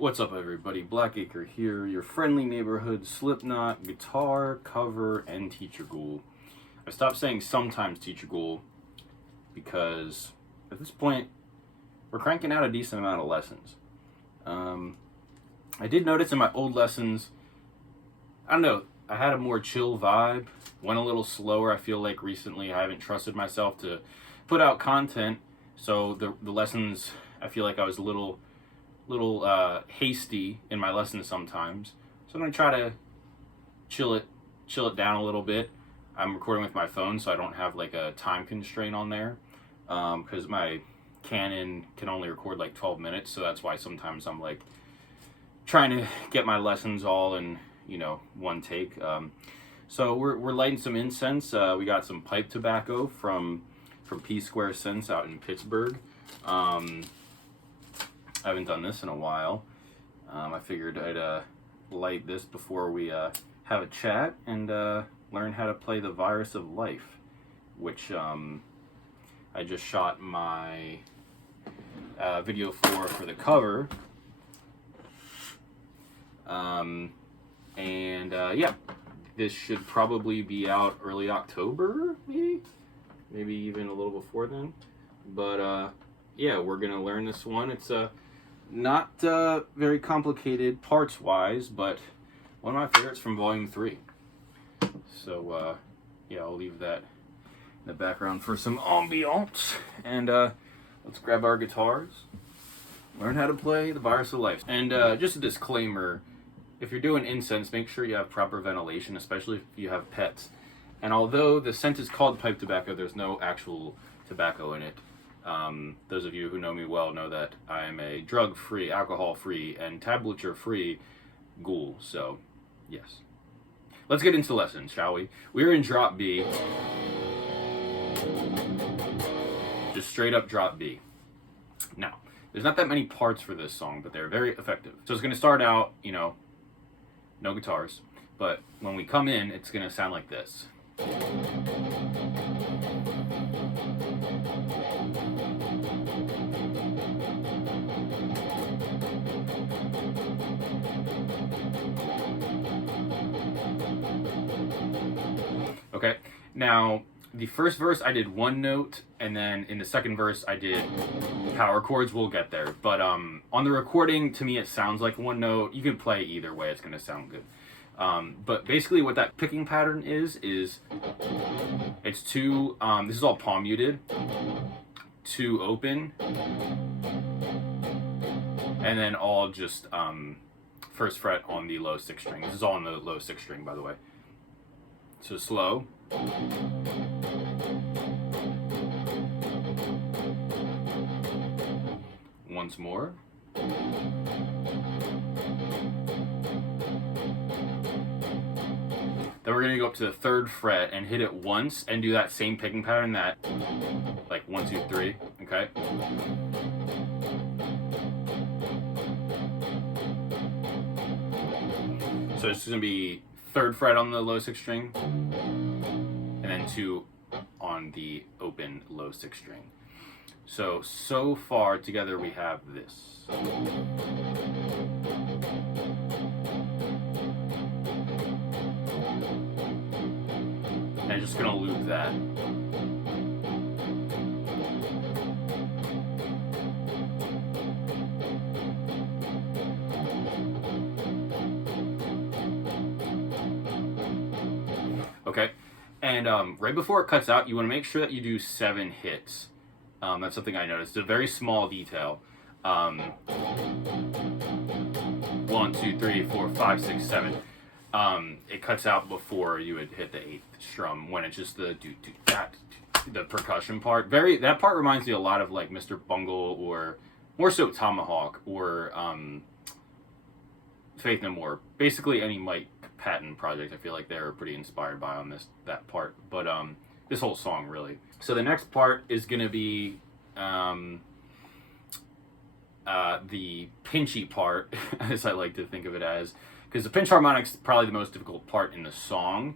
What's up, everybody? Blackacre here, your friendly neighborhood Slipknot guitar, cover, and teacher ghoul. I stopped saying sometimes teacher ghoul because at this point we're cranking out a decent amount of lessons. I did notice in my old lessons, I don't know, I had a more chill vibe, went a little slower. I feel like recently I haven't trusted myself to put out content, so the lessons, I feel like I was a little hasty in my lessons sometimes. So I'm gonna try to chill it down a little bit. I'm recording with my phone, so I don't have like a time constraint on there, because my Canon can only record like 12 minutes, so that's why sometimes I'm like trying to get my lessons all in, one take. So we're lighting some incense. We got some pipe tobacco from P Square Scents out in Pittsburgh. I haven't done this in a while. I figured I'd light this before we have a chat and learn how to play the Virus of Life, which I just shot my video for the cover. Yeah, this should probably be out early October, maybe even a little before then. But yeah, we're gonna learn this one. It's not very complicated parts wise, but one of my favorites from volume 3. So yeah, I'll leave that in the background for some ambiance, and let's grab our guitars, learn how to play the Virus of Life. And just a disclaimer, if you're doing incense, make sure you have proper ventilation, especially if you have pets. And although the scent is called pipe tobacco, there's no actual tobacco in it. Those of you who know me well know that I am a drug-free, alcohol-free, and tablature-free ghoul, so yes. Let's get into lessons, shall we? We're in drop B. Just straight up drop B. Now, there's not that many parts for this song, but they're very effective. So it's going to start out, no guitars, but when we come in, it's going to sound like this. Okay, now the first verse I did one note, and then in the second verse I did power chords. We'll get there, but on the recording, to me it sounds like one note. You can play either way, it's going to sound good. But basically what that picking pattern is it's two, this is all palm muted, 2 open, and then all just first fret on the low 6 string. This is all on the low 6 string, by the way. So slow. Once more. Then we're going to go up to the 3rd fret and hit it once and do that same picking pattern, that like 1, 2, 3, okay? So it's going to be 3rd fret on the low 6 string and then 2 on the open low 6 string. So far together we have this. And I'm just gonna loop that. Okay, and right before it cuts out, you want to make sure that you do 7 hits. That's something I noticed. It's a very small detail. 1, 2, 3, 4, 5, 6, 7. It cuts out before you would hit the 8th strum, when it's just the the percussion part. That part reminds me a lot of like Mr. Bungle, or more so Tomahawk, or Faith No More. Basically any Mike Patton project I feel like they were pretty inspired by on that part, but this whole song really. So the next part is gonna be the pinchy part, as I like to think of it as, because the pinch harmonic's probably the most difficult part in the song.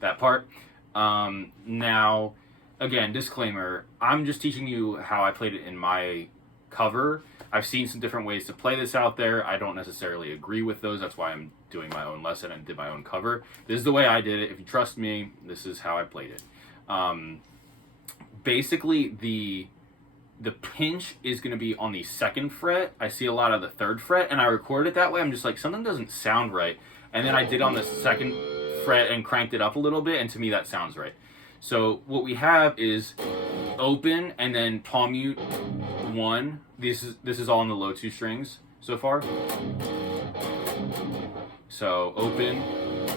That part. Now again, disclaimer, I'm just teaching you how I played it in my cover. I've seen some different ways to play this out there. I don't necessarily agree with those. That's why I'm doing my own lesson and did my own cover. This is the way I did it. If you trust me, this is how I played it. Basically, the pinch is going to be on the 2nd fret. I see a lot of the 3rd fret, and I recorded it that way. I'm just like, something doesn't sound right. And then I did on the 2nd fret and cranked it up a little bit, and to me that sounds right. So what we have is open and then palm mute 1. This is all on the low 2 strings so far. So open,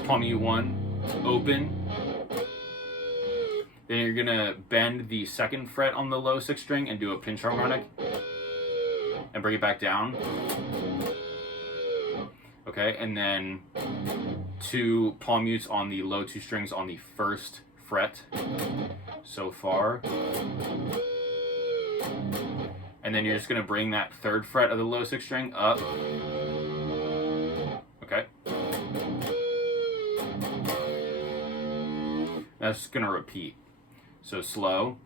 palm mute 1, open. Then you're gonna bend the 2nd fret on the low 6th string and do a pinch harmonic and bring it back down. Okay, and then 2 palm mutes on the low 2 strings on the 1st fret so far. And then you're just gonna bring that 3rd fret of the low 6th string up. Okay. That's gonna repeat. So slow.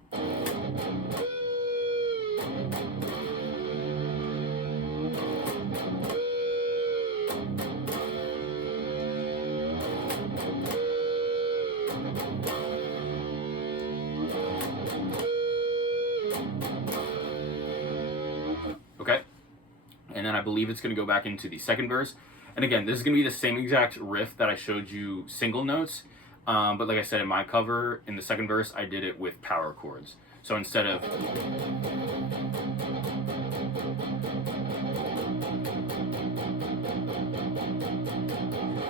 Okay. And then I believe it's going to go back into the 2nd verse. And again, this is going to be the same exact riff that I showed you single notes. But like I said, in my cover, in the 2nd verse, I did it with power chords. So instead of...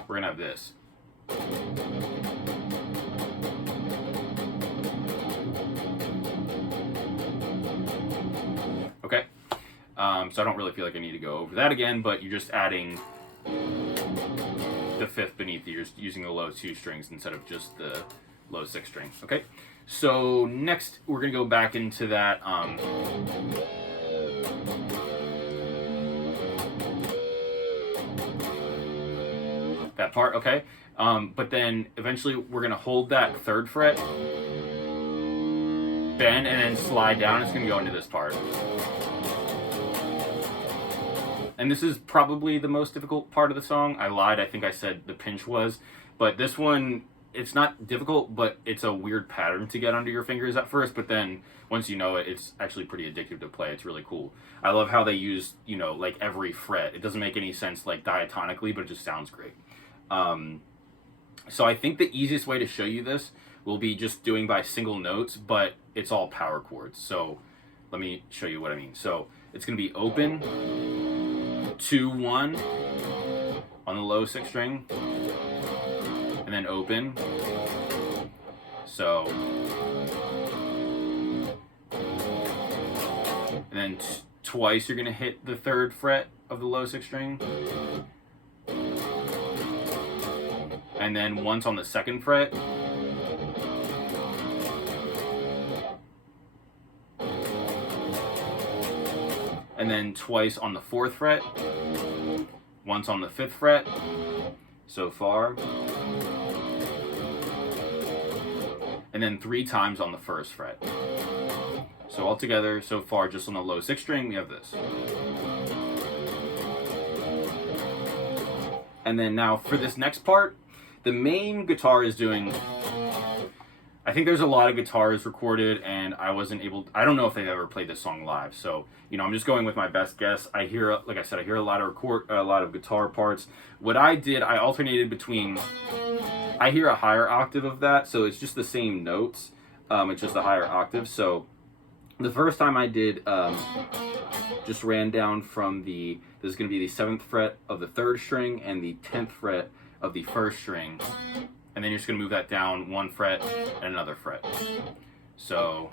we're going to have this. Okay. So I don't really feel like I need to go over that again, but you're just adding the 5th beneath it. You're just using the low 2 strings instead of just the low 6 string. Okay. So next we're gonna go back into that that part. Okay. But then eventually we're gonna hold that 3rd fret, bend, and then slide down. It's gonna go into this part. And this is probably the most difficult part of the song. I lied, I think I said the pinch was. But this one, it's not difficult, but it's a weird pattern to get under your fingers at first. But then, once you know it, it's actually pretty addictive to play. It's really cool. I love how they use, you know, like every fret. It doesn't make any sense, like, diatonically, but it just sounds great. So I think the easiest way to show you this will be just doing by single notes, but it's all power chords. So let me show you what I mean. So it's going to be open, 2, 1 on the low 6th string, and then open. So, and then twice you're gonna hit the 3rd fret of the low 6th string, and then once on the 2nd fret. And then twice on the 4th fret, once on the 5th fret, so far, and then 3 times on the 1st fret. So altogether, so far, just on the low 6th string, we have this. And then now for this next part, the main guitar is doing... I think there's a lot of guitars recorded, and I wasn't able... I don't know if they've ever played this song live, so, you know, I'm just going with my best guess. I hear, like I said, I hear a lot of guitar parts. What I did, I alternated between... I hear a higher octave of that, so it's just the same notes. It's just a higher octave. So the first time I did, just ran down from the... This is going to be the 7th fret of the 3rd string and the 10th fret of the 1st string. And then you're just going to move that down 1 fret and another fret. So...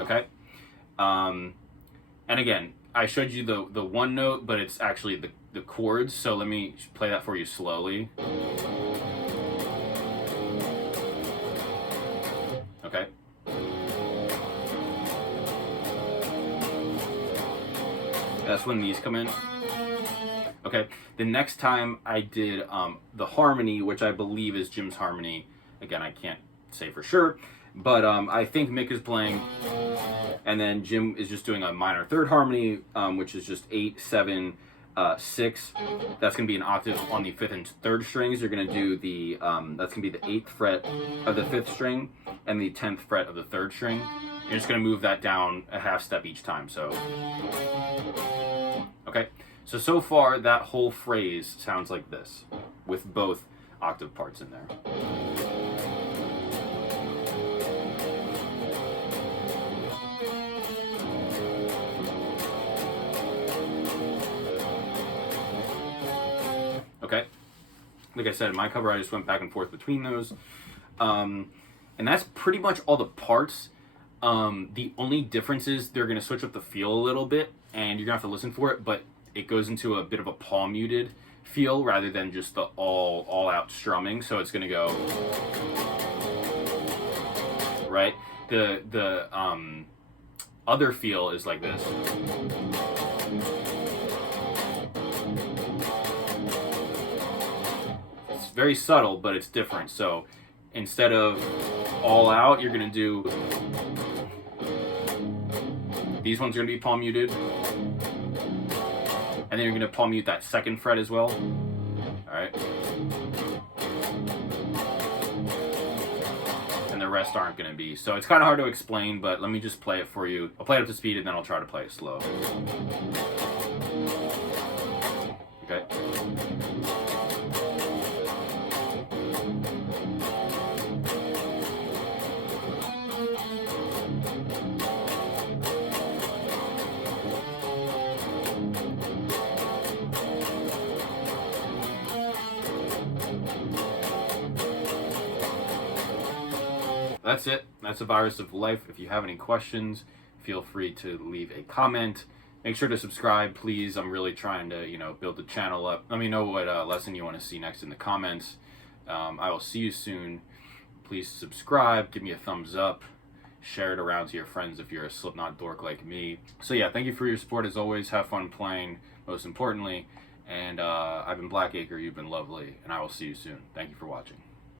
okay. And again, I showed you the 1 note, but it's actually the chords. So let me play that for you slowly. Okay. That's when these come in. Okay, the next time I did the harmony, which I believe is Jim's harmony. Again, I can't say for sure, but I think Mick is playing, and then Jim is just doing a minor third harmony, which is just 8, 7, 6. That's going to be an octave on the 5th and 3rd strings. You're going to do the, that's going to be the 8th fret of the 5th string and the 10th fret of the 3rd string. You're just going to move that down a half step each time. So, okay. So far, that whole phrase sounds like this, with both octave parts in there. Okay, like I said, in my cover, I just went back and forth between those. And that's pretty much all the parts. The only difference is they're going to switch up the feel a little bit, and you're going to have to listen for it, but it goes into a bit of a palm muted feel rather than just the all out strumming. So it's going to go, right? The other feel is like this. It's very subtle, but it's different. So instead of all out, you're going to do, these ones are going to be palm muted. And then you're going to palm mute that 2nd fret as well. Alright. And the rest aren't going to be. So it's kind of hard to explain, but let me just play it for you. I'll play it up to speed and then I'll try to play it slow. Okay. That's it. That's a Virus of Life. If you have any questions, feel free to leave a comment. Make sure to subscribe, please. I'm really trying to, build the channel up. Let me know what lesson you want to see next in the comments. I will see you soon. Please subscribe. Give me a thumbs up. Share it around to your friends if you're a Slipknot dork like me. So yeah, thank you for your support as always. Have fun playing, most importantly. And I've been Blackacre. You've been lovely. And I will see you soon. Thank you for watching.